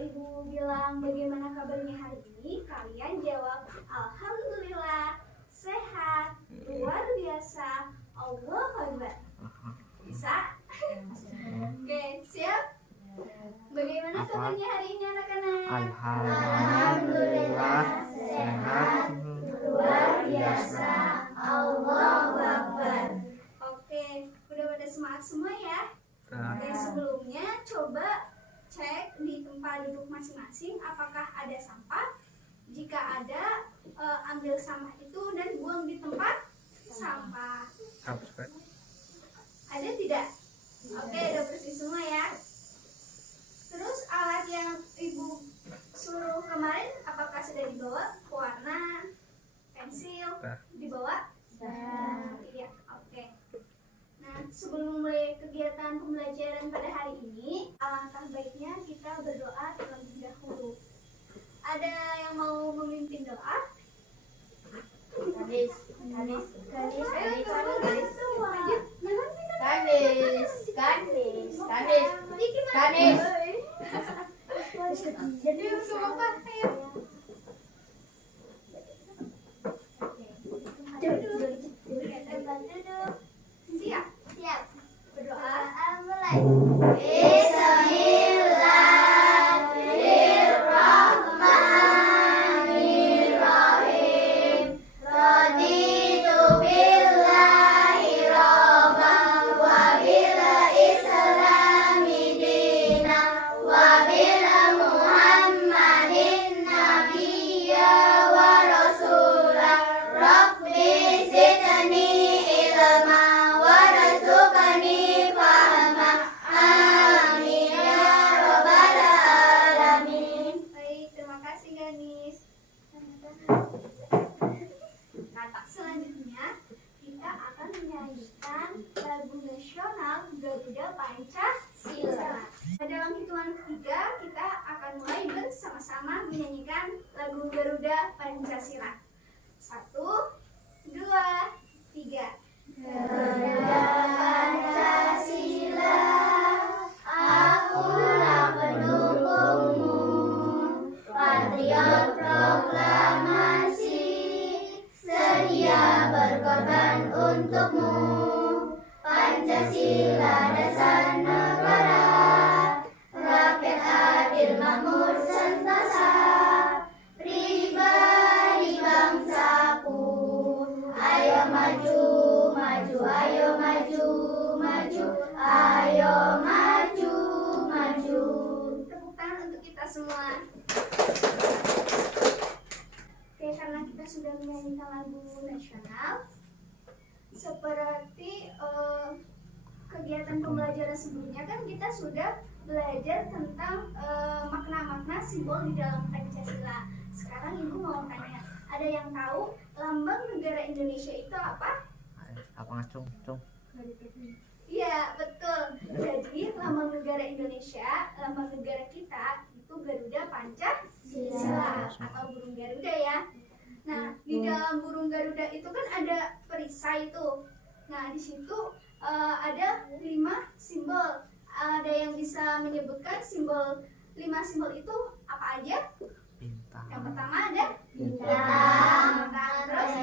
ibu bilang bagaimana kabarnya hari ini, kalian jawab alhamdulillah, sehat, luar biasa, Allahu Akbar. Bisa? Oke, siap? Bagaimana kabarnya hari ini anak-anak? Alhamdulillah, sehat, luar biasa, Allahu Akbar. Oke, udah pada semangat semua ya? Oke, sebelumnya coba cek di tempat duduk masing-masing apakah ada sampah. Jika ada, ambil sampah itu dan buang di tempat sampah. Ada tidak? Oke, udah bersih semua ya. Terus alat yang ibu suruh kemarin apakah sudah dibawa? Warna, pensil, dibawa? Iya, oke. Nah, sebelum mulai kegiatan pembelajaran pada hari ini, alangkah baiknya kita berdoa terlebih dahulu. Ada yang mau memimpin doa? Gadis. Siap? Siap. Berdoa. Selanjutnya kita akan menyanyikan lagu nasional Garuda Pancasila. Dalam hitungan 3 kita akan mulai bersama-sama menyanyikan lagu Garuda Pancasila. 1, 2, 3. Garuda Pancasila, akulah pendukungmu, patriot proklamasi, sedia berkorban untukmu. Pancasila dasar negara, rakyat adil makmur sentosa, pribadi bangsaku. Ayo maju, maju, ayo maju, maju, ayo maju, maju. Tepuk tangan untuk kita semua. Oke, karena kita sudah menyanyikan lagu nasional, seperti kegiatan pembelajaran sebelumnya kan kita sudah belajar tentang makna-makna simbol di dalam Pancasila. Sekarang ibu mau tanya, ada yang tahu lambang negara Indonesia itu apa? Apa ngacung? Iya, betul. Jadi lambang negara Indonesia, lambang negara kita itu Garuda Pancasila atau burung Garuda ya. Nah, di dalam burung Garuda itu kan ada perisai itu. Nah, di situ ada 5 simbol. Ada yang bisa menyebutkan 5 simbol itu apa aja? Bintang. Yang pertama ada Bintang. Terus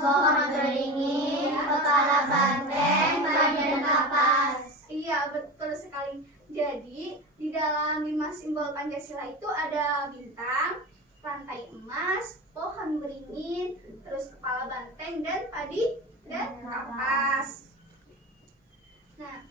pohon beringin, kepala banteng, badan kapas. Iya, betul sekali. Jadi, di dalam 5 simbol Pancasila itu ada bintang, rantai emas, pohon beringin, terus kepala banteng, dan padi dan kapas. Nah,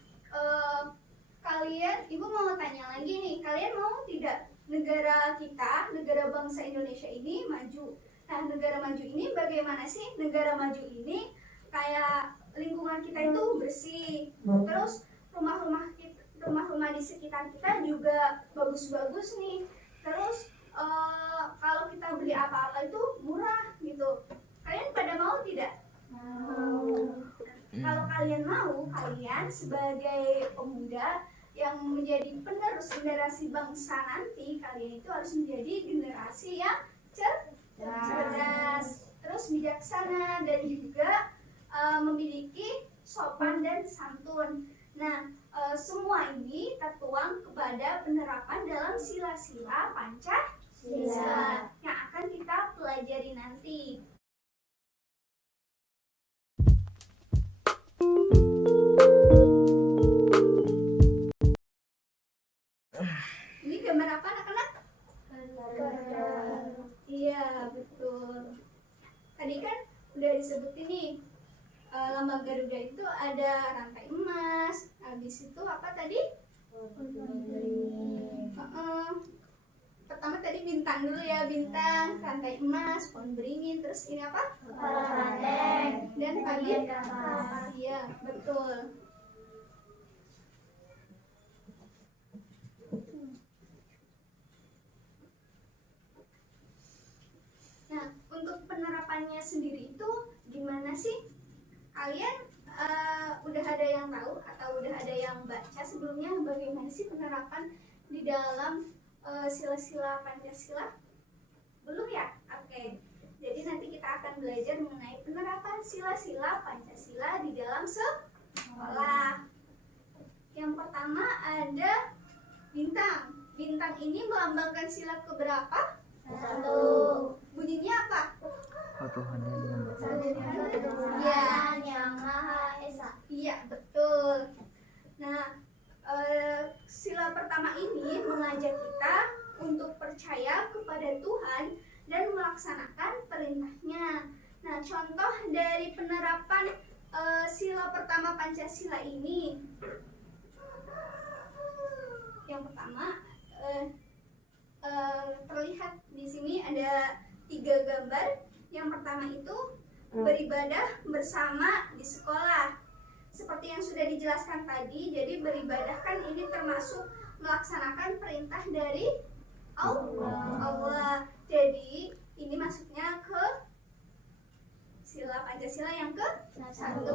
kalian, ibu mau tanya lagi nih, kalian mau tidak negara kita, negara bangsa Indonesia ini maju? Nah, negara maju ini bagaimana sih? Negara maju ini kayak lingkungan kita itu bersih, terus rumah-rumah di sekitar kita juga bagus-bagus nih. Terus kalau kita beli apa-apa itu murah gitu. Kalian pada mau tidak? Mau. Kalau kalian mau, kalian sebagai pemuda yang menjadi penerus generasi bangsa nanti, kalian itu harus menjadi generasi yang cerdas, terus bijaksana, dan juga memiliki sopan dan santun. Nah, semua ini tertuang kepada penerapan dalam sila-sila Pancasila yang akan kita pelajari nanti. Ini gambar apa anak-anak? Iya, betul. Tadi kan udah disebutin nih, lambang Garuda itu ada rantai emas. Habis itu apa tadi? Pertama tadi bintang dulu ya, bintang, rantai emas, pohon beringin, terus ini apa? Kepala banteng Dan tadi? kapas. Iya, betul. Nah, untuk penerapannya sendiri itu gimana sih? Kalian udah ada yang tahu atau udah ada yang baca sebelumnya bagaimana sih penerapan di dalam sila-sila Pancasila? Belum ya? Oke. Jadi nanti kita akan belajar mengenai penerapan sila-sila Pancasila di dalam sekolah. Yang pertama ada bintang. Bintang ini melambangkan sila keberapa? 1. Bunyinya apa? Oh Tuhan yang besar. Iya. Yang Maha Esa. Iya, betul. Nah, sila pertama ini mengajak kita untuk percaya kepada Tuhan dan melaksanakan perintahnya. Nah, contoh dari penerapan sila pertama Pancasila ini. Yang pertama, terlihat di sini ada 3 gambar. Yang pertama itu beribadah bersama di sekolah. Seperti yang sudah dijelaskan tadi, jadi beribadah kan ini termasuk melaksanakan perintah dari Allah. Jadi ini masuknya ke sila Pancasila yang ke-1.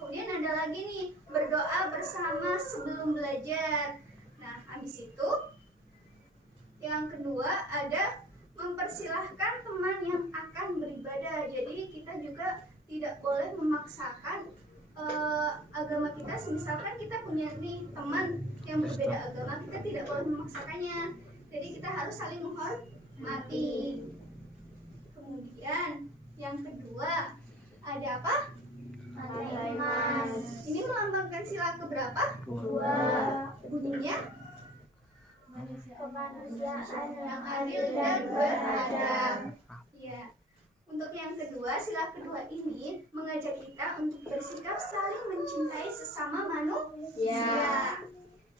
Kemudian ada lagi nih, berdoa bersama sebelum belajar. Nah, habis itu yang kedua ada mempersilahkan teman yang akan beribadah. Jadi kita juga tidak boleh memaksakan agama kita. Misalkan kita punya nih teman yang berbeda agama, kita tidak boleh memaksakannya. Jadi kita harus saling menghormati. Kemudian yang kedua ada apa? Rantai emas. Ini melambangkan sila keberapa? 2. Bunyinya Kemanusiaan yang adil dan beradab. Ya. Untuk yang kedua, sila kedua ini mengajak kita untuk bersikap saling mencintai sesama manusia.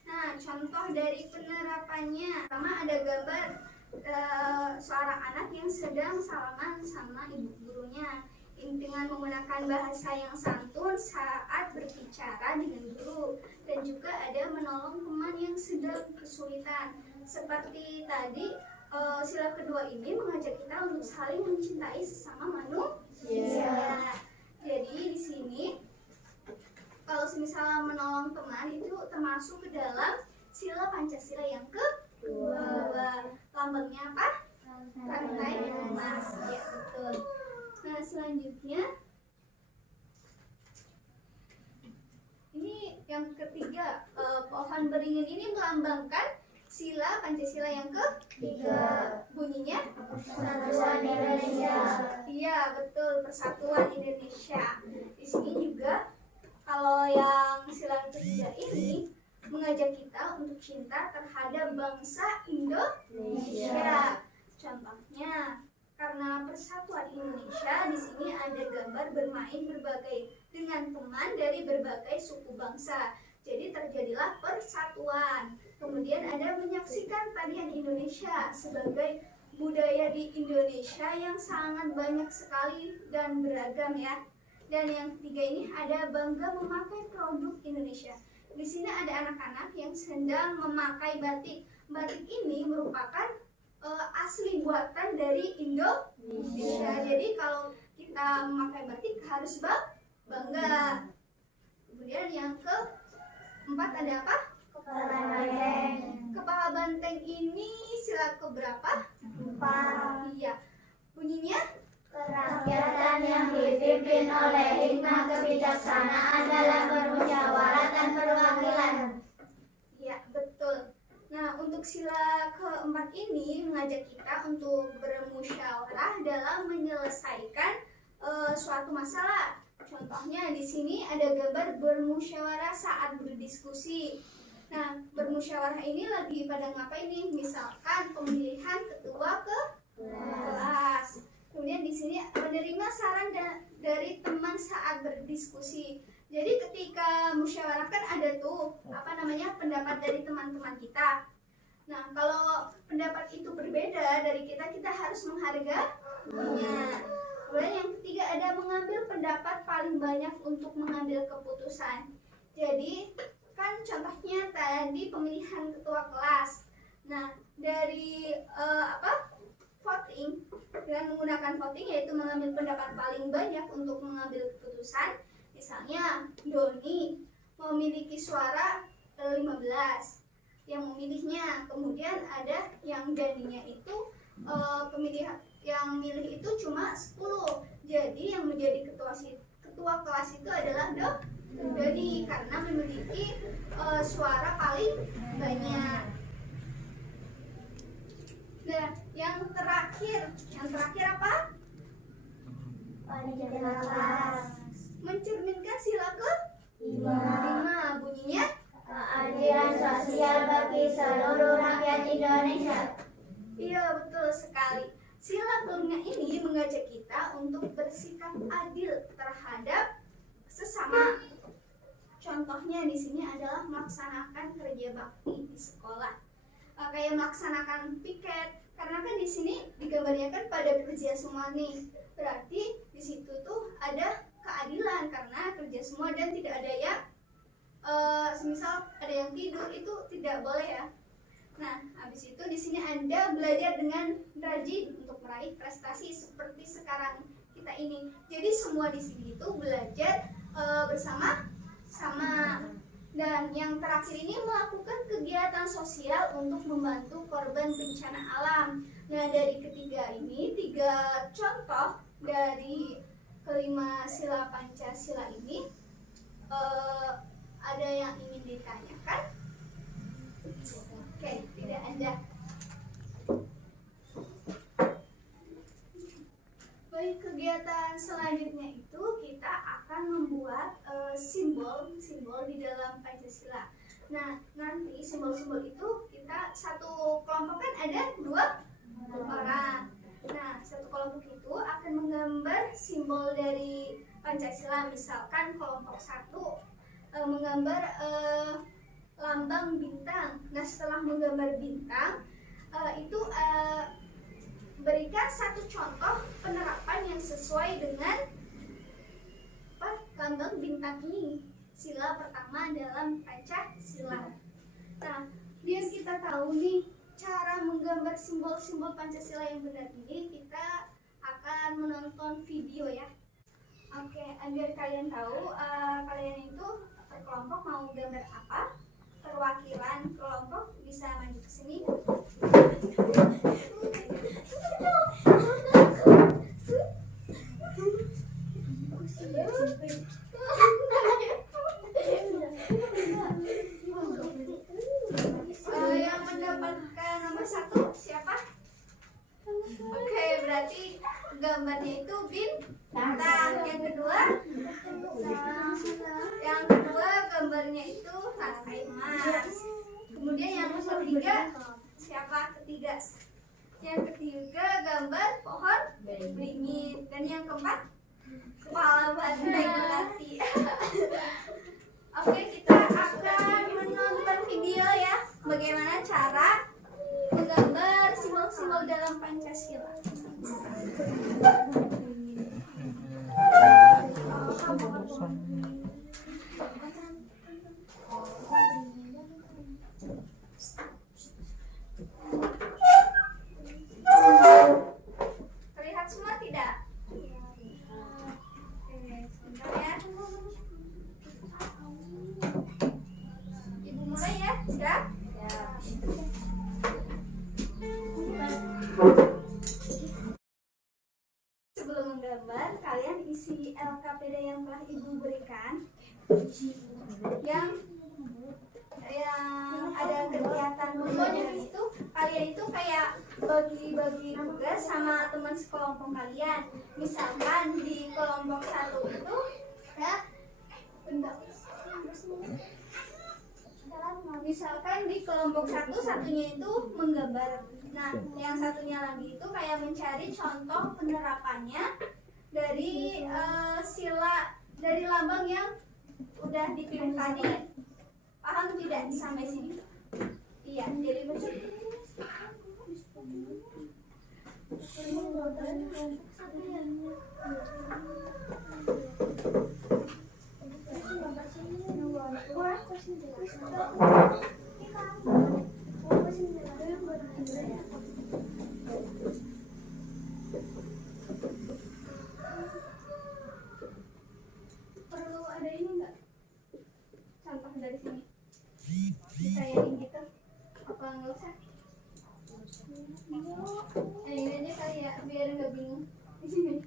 Nah, contoh dari penerapannya, pertama ada gambar seorang anak yang sedang salaman sama ibu gurunya dengan menggunakan bahasa yang santun saat berbicara dengan guru, dan juga ada menolong teman yang sedang kesulitan. Seperti tadi, sila kedua ini mengajak kita untuk saling mencintai sesama manusia. Jadi di sini kalau misalnya menolong teman itu termasuk ke dalam sila Pancasila yang kedua. Lambangnya apa? Rantai emas. Ya, betul. Nah, selanjutnya ini yang ketiga, pohon beringin ini melambangkan sila Pancasila yang ketiga. Bunyinya Persatuan Indonesia. iya, betul, Persatuan Indonesia. Di sini juga kalau yang sila ketiga ini mengajak kita untuk cinta terhadap bangsa Indonesia. Contohnya, karena Persatuan Indonesia, di sini ada gambar bermain dengan teman dari berbagai suku bangsa. Jadi terjadilah persatuan. Kemudian ada menyaksikan tarian Indonesia sebagai budaya di Indonesia yang sangat banyak sekali dan beragam ya. Dan yang ketiga ini ada bangga memakai produk Indonesia. Di sini ada anak-anak yang sedang memakai batik. Batik ini merupakan asli buatan dari Indonesia. Jadi kalau kita memakai batik harus bangga. Kemudian yang keempat ada apa? Kepala banteng. Kepala banteng ini sila keberapa? 4. Iya. Bunyinya Kerakyatan yang dipimpin oleh hikmah kebijaksanaan dalam bermusyawarah dan perwakilan. Ya, betul. Nah, untuk sila keempat ini mengajak kita untuk bermusyawarah dalam menyelesaikan suatu masalah. Contohnya di sini ada gambar bermusyawarah saat berdiskusi. Nah, bermusyawarah ini lagi pada ngapain nih? Misalkan pemilihan ketua kelas. Kemudian di sini menerima saran dari teman saat berdiskusi. Jadi ketika musyawarah kan ada tuh pendapat dari teman-teman kita. Nah, kalau pendapat itu berbeda dari kita harus menghargainya. Kemudian yang ketiga ada mengambil pendapat paling banyak untuk mengambil keputusan. Jadi kan contohnya tadi pemilihan ketua kelas. Nah, dari voting, dengan menggunakan voting yaitu mengambil pendapat paling banyak untuk mengambil keputusan. Misalnya Doni memiliki suara 15 yang memilihnya, kemudian ada yang Daninya itu yang milih itu cuma 10. Jadi yang menjadi ketua kelas itu adalah Doni karena memiliki suara paling banyak. Nah, yang terakhir apa? Mencerminkan sila ke-5. Bunyinya Keadilan sosial bagi seluruh rakyat Indonesia. iya, betul sekali. Sila ke-5 ini mengajak kita untuk bersikap adil terhadap sesama. Contohnya di sini adalah melaksanakan kerja bakti di sekolah. Kayak melaksanakan piket, karena kan di sini digambarnya kan pada kerja semua nih. Berarti di situ tuh ada keadilan karena kerja semua dan tidak ada yang semisal ada yang tidur, itu tidak boleh ya. Nah, habis itu di sini Anda belajar dengan rajin untuk meraih prestasi seperti sekarang kita ini. Jadi semua di sini itu belajar bersama-sama. Dan yang terakhir ini melakukan kegiatan sosial untuk membantu korban bencana alam. Nah, dari ketiga ini, 3 contoh dari kelima sila Pancasila ini, ada yang ingin ditanyakan? Oke, tidak ada. Baik, kegiatan selanjutnya itu kita akan membuat simbol-simbol di dalam Pancasila. Nah, nanti simbol-simbol itu kita satu kelompok kan ada 2 orang. Nah, satu kelompok itu akan menggambar simbol dari Pancasila. Misalkan kelompok 1 menggambar lambang bintang. Nah, setelah menggambar bintang berikan satu contoh penerapan yang sesuai dengan lambang bintang ini. Sila pertama dalam Pancasila. Nah, biar kita tahu nih cara menggambar simbol-simbol Pancasila yang benar ini, kita akan menonton video ya. Oke, biar kalian tahu kalian itu per kelompok mau gambar apa. Perwakilan kelompok bisa maju ke sini. Yang mendapatkan nomor 1 siapa? Oke, berarti gambarnya itu bintang. Yang kedua gambarnya itu rantai emas. Kemudian yang ketiga siapa? Yang ketiga gambar pohon beringin. Dan yang keempat kepala banteng melati. Oke, kita akan menonton video ya, bagaimana cara menggambar simbol-simbol dalam Pancasila. Terlihat semua tidak? Oke, sebentar ya. Ibu mulai ya, siap? Sebelum bagi-bagi tugas sama teman sekelompok kalian. Misalkan di kelompok 1 itu ya, misalkan di kelompok 1 satunya itu menggambar. Nah, yang satunya lagi itu kayak mencari contoh penerapannya dari sila dari lambang yang udah dipilih tadi. Paham tidak sampai sini? Iya, jadi begitu. Perlu ada ini enggak? Contoh dari sini. Ditayarin gitu. Apa enggak usah? Ini aja kali ya, biar enggak bingung. Di sini.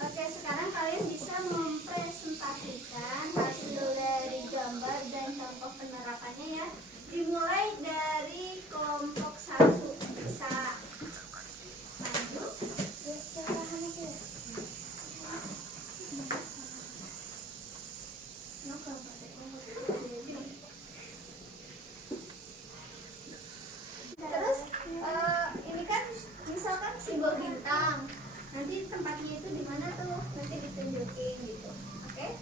Oke, sekarang kalian bisa mempresentasikan hasil dari gambar dan contoh penerapannya ya. Dimulai dari kelompok 1. Bisa maju. Terus ini kan misalkan simbol bintang. Nanti tempatnya itu di mana tuh? Nanti ditunjukin gitu. Oke?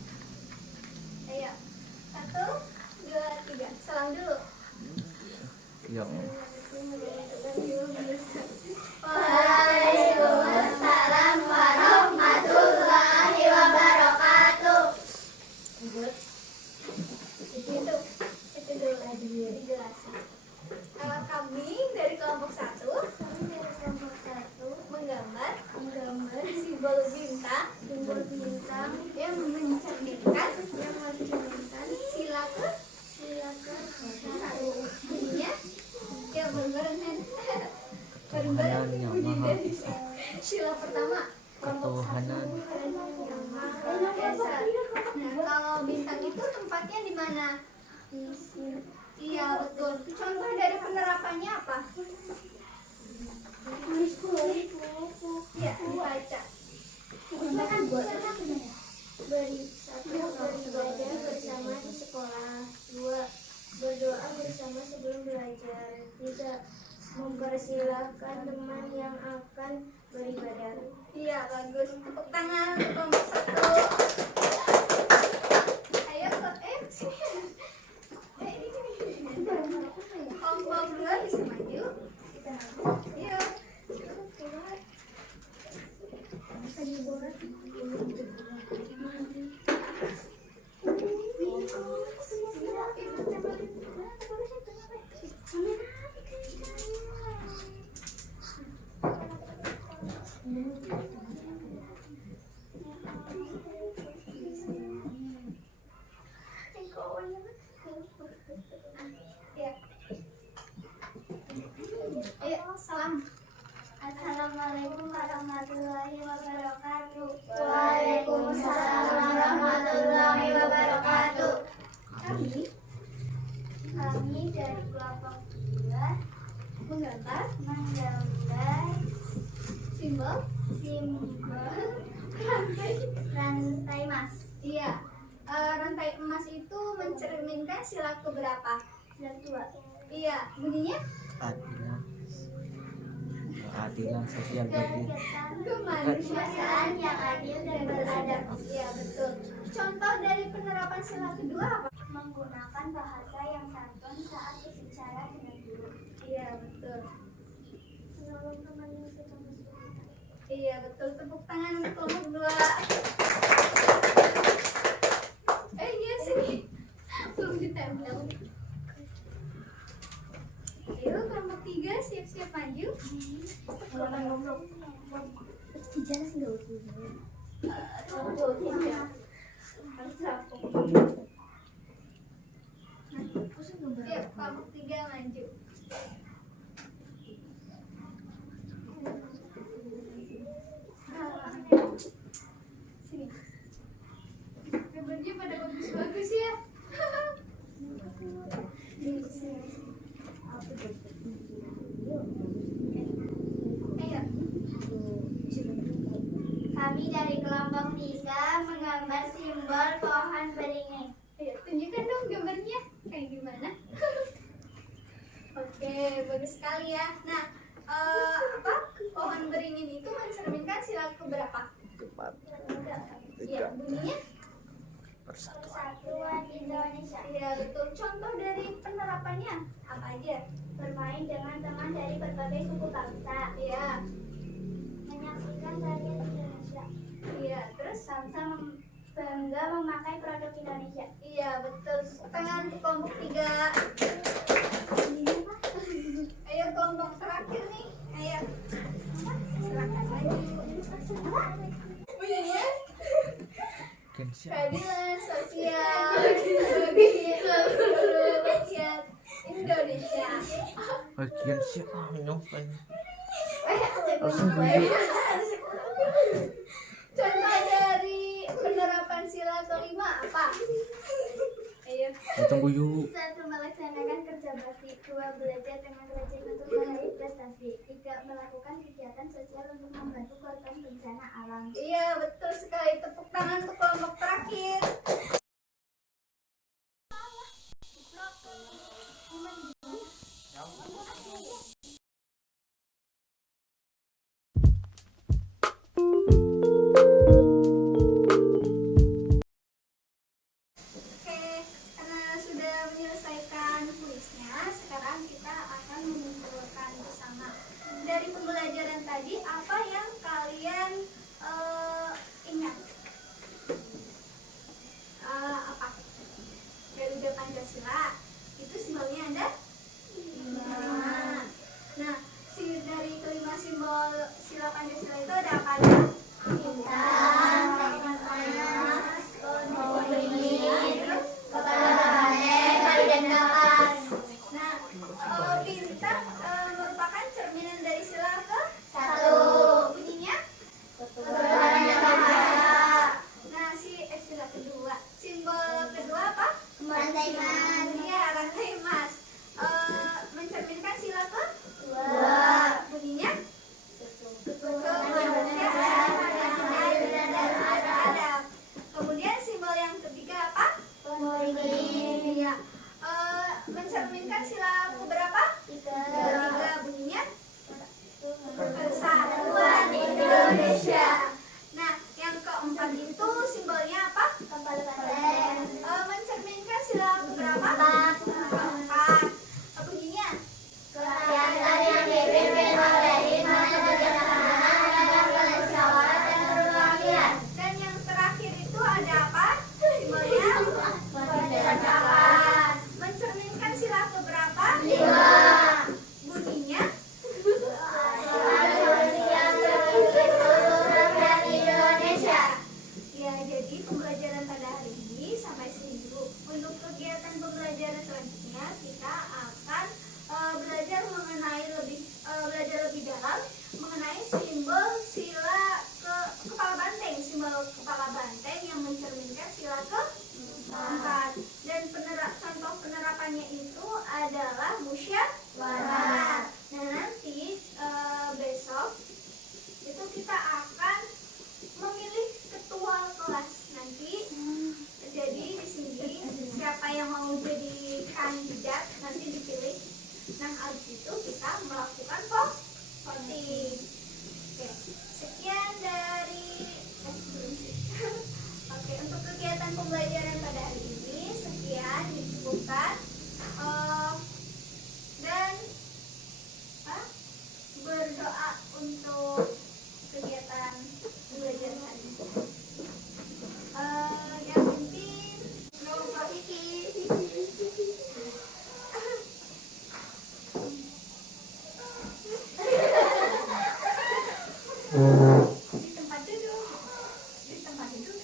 Ayo. 1, 2, 3. Salam dulu. Iya. Waalaikumsalam warahmatullahi wabarakatuh. Itu dulu dijelasin. Kami dari kelompok 1 menggambar simbol bintang yang mencerminkan sila ke jadinya ya bareng-barengan bunyi dari sila pertama Ketuhanan yang Maha Esa. Nah, kalau bintang itu tempatnya di mana? Iya, betul. Contoh dari penerapannya apa? Iya, dibaca. Beribadah bersama di sekolah. 2. Berdoa bersama sebelum belajar. 3. Mempersilahkan teman yang akan beribadah. Iya, bagus. Tepuk tangan untuk kelompok 1. Ayo, sini. Kelompok 2 bisa maju. Iya. Iya. Ayo, salam. Assalamualaikum warahmatullahi wabarakatuh. Waalaikumsalam warahmatullahi wabarakatuh. Kami dari kelompok 2 Menggambar simbol rantai. rantai emas. Iya. Rantai emas itu mencerminkan sila keberapa? Sila 2. Iya, bunyinya keadilan sosial bagi kemanusiaan yang adil dan beradab. Iya, betul. Contoh dari penerapan sila kedua apa? Menggunakan bahasa yang santun saat berbicara dengan guru. Iya, betul. Menolong teman yang sedang kesulitan. Iya, betul. Tepuk tangan untuk kelompok 2. Iya sini. Belum ditempel. Ayo, kelompok 3 siap-siap maju. Ijazah sih nggak harus rampung. Yuk, kelompok 3 maju. Sini. Gambarnya pada bagus-bagus ya. Sini, sini. Ayo. Kami dari kelompok 3 menggambar simbol pohon beringin. Ayo, tunjukkan dong gambarnya. Kayak gimana? Oke, bagus sekali ya. Nah, pohon beringin itu mencerminkan sila keberapa? Iya, bunyinya? Persatuan Indonesia. Iya, betul. Contoh dari penerapannya apa aja? Bermain dengan teman dari berbagai suku bangsa. Iya, Menyaksikan tarian Indonesia. iya. Terus? Sama-sama bangga memakai produk Indonesia. Iya, betul. Tangan ke kelompok 3. Ayo kelompok terakhir nih. Ayo. Silakan maju. Bunyinya? Keadilan sosial bagi seluruh rakyat Indonesia. Bagian siapa nyobain? Langsung Contoh dari penerapan sila kelima apa? Ayo. Tunggu yuk. 1. Melaksanakan kerja bakti. 2. Belajar dengan rajin untuk meraih prestasi. 3. Melakukan kegiatan sosial untuk membantu korban bencana alam. Iya, betul sekali. Tepuk tangan untuk kelompok terakhir. Oke, karena sudah menyelesaikan kuisnya, sekarang kita akan mengumpulkan bersama. Dari pembelajaran tadi, apa yang kalian ingat? Apa? Garuda Pancasila. Itu simbolnya ada? 5. Nah, dari kelima simbol sila Pancasila itu ada apa aja? Nah, bintang merupakan cerminan dari sila ke? 1. Bunyinya? Nah, sila kedua. Simbol kedua apa? Rantai emas. Iya, rantai emas. Mencerminkan sila ke? 2. Bunyinya? Kemanusiaan, adil, dan beradab. Kemudian simbol yang ketiga apa? Iya. Mencerminkan sila keberapa? 3. Bunyinya? Persatuan Indonesia. Nah, yang keempat itu simbolnya apa? Kepala banteng. Mencerminkan sila keberapa? 4. Bunyinya? Kegiatan yang dipimpin oleh hikmat kebijaksanaan dalam bermusyawarah dan perwakilan. Dan yang terakhir itu ada apa? Simbolnya? Pendapat. Mencerminkan sila keberapa? 5. Bunyinya? Sosial bagi seluruh rakyat Indonesia. Ya, jadi pembelajaran pada hari ini sampai sini dulu. Untuk kegiatan pembelajaran selanjutnya kita akan belajar lebih dalam mengenai simbol sila kepala banteng, simbol kepala banteng yang mencerminkan sila ke-4. Dan contoh penerapannya itu adalah musyawarah. Nah, nanti besok itu kita akan memilih ketua kelas nanti. Jadi di sini siapa yang mau jadi kandidat nanti dipilih. Nah, habis itu kita melakukan voting. Oke, sekian dari Oke, untuk kegiatan pembelajaran pada hari ini sekian dicukupkan. Dan berdoa untuk kegiatan pembelajaran hari ini. Yang penting lupa di tempat duduk.